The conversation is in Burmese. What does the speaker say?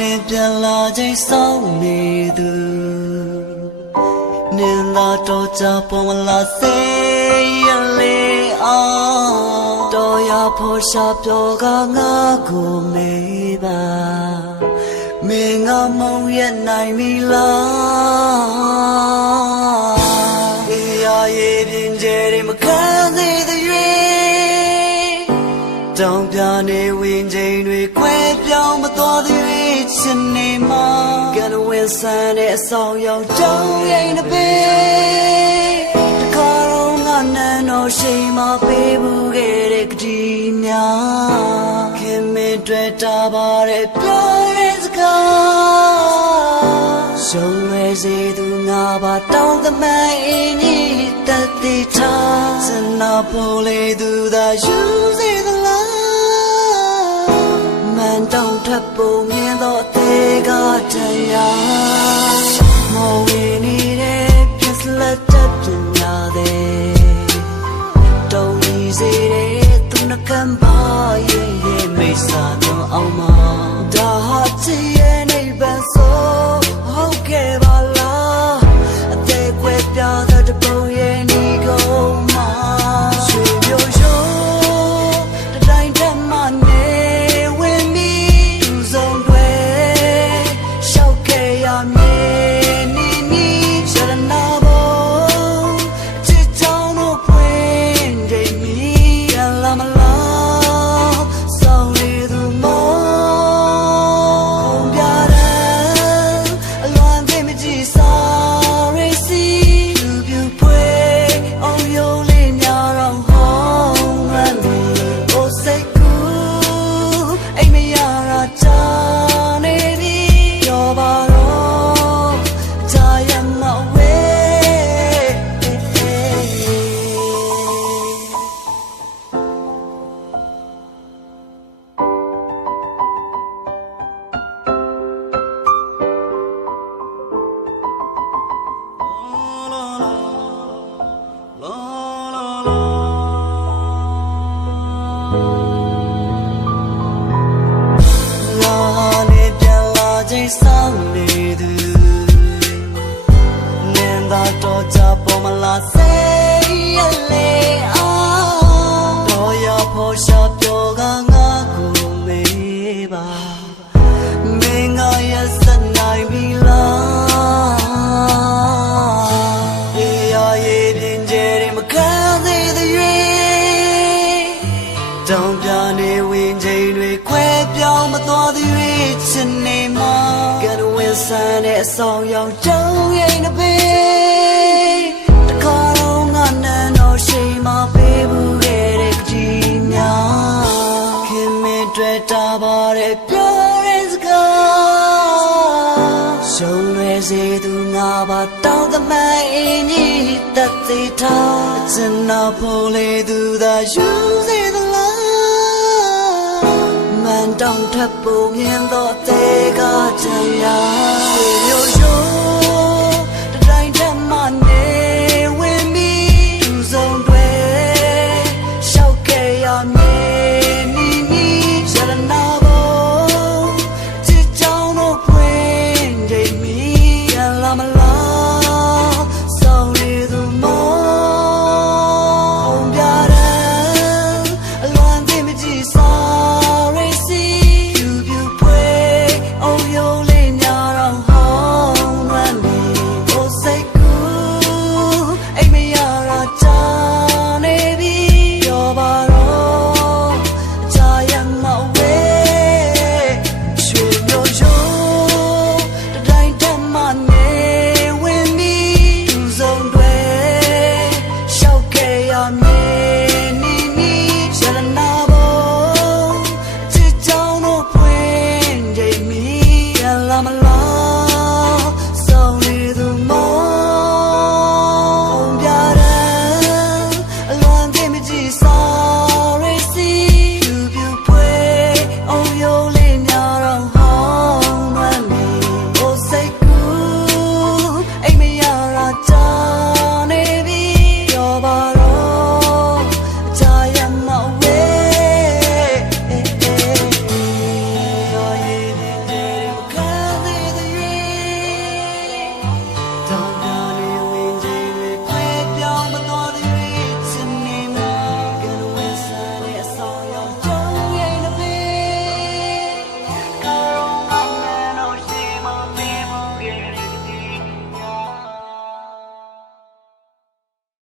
နေပြန်လာချိန်ဆောင်နေသူနင်သာတော့ကြပေါ်မလာစေရလေတော်ရဖို့ရှာပြောကငါကိုမေးပါမင်းငါမုံရဲ့နိုင်ပြီလားအေးရရဲ့ပြင်ကျဲတွေမခံသေးတဲ့ရွေတောင်ပြနေဝင်ချိန်တွေခွဲပြောင်းမတော်သေးချင်နေမှာကနဝင်ဆန်းတဲ့အဆောင်ရောက်တောင်းရင်တပေတခါတော့ငါနန်းတော်ရှိမှပေးဘူးခဲ့တဲ့ကတိများခင်မင်းတွေ့တာပါတဲ့ပြောရဲစကားရှုံးရစေသူငါပါတောင်းသမိုင်းအင်းကြီးတတိထားစနာဖို့လေသူသာယူစေသလားတောင်ထပ်ပုံမြင်တော့တေကတရားမော်ဝင်နေတဲ့ပြစ်လက်တက်ပညာတဲ့တောင်းရီစေတဲ့သူနှကမ်းပါရဲ့မိစ္ဆာတော့အောင်မဒါဟာချစ်ရဲ့နေပန်းဆိုဟုတ်ကဲ့ပါလားအသေးခွဲပြတဲ့တပုံရဲ့နေကုန်မှာရွှေမျိုးရိုးတတိုင်းထက်မှနေဆောင်နေသူနင်သာတော့ကြပေါ်မလာစေရလေတော်ရဖို့ရှာပြောကငါကိုမေးပါမင်းငါရဲ့စနိုင်ပြီလားအေးရရဲ့ပြင်ကျဲတွေမခံသေးတဲ့ရွေတောင်ပြနေဝင်ချိန်တွေခွဲပြောင်းမသွားသေးချင်နေမှာကနဝင်ဆန်းတဲ့အဆောင်ရောက်တောင်းရင်တပေတခါတော့ငါနန်းတော်ရှိမှပေးဘူးခဲ့တဲ့ကတိများခင်မင်းတွေ့တာပါတဲ့ပြောရဲစကားရှုံးရစေသူငါပါတောင်းသမိုင်းအင်းကြီးတသိထားအစနာဖို့လေသူသာယူစေသလားတောင်ထပ်ပုံမြင်တော့တေကတရားရွှေမျိုးရိုး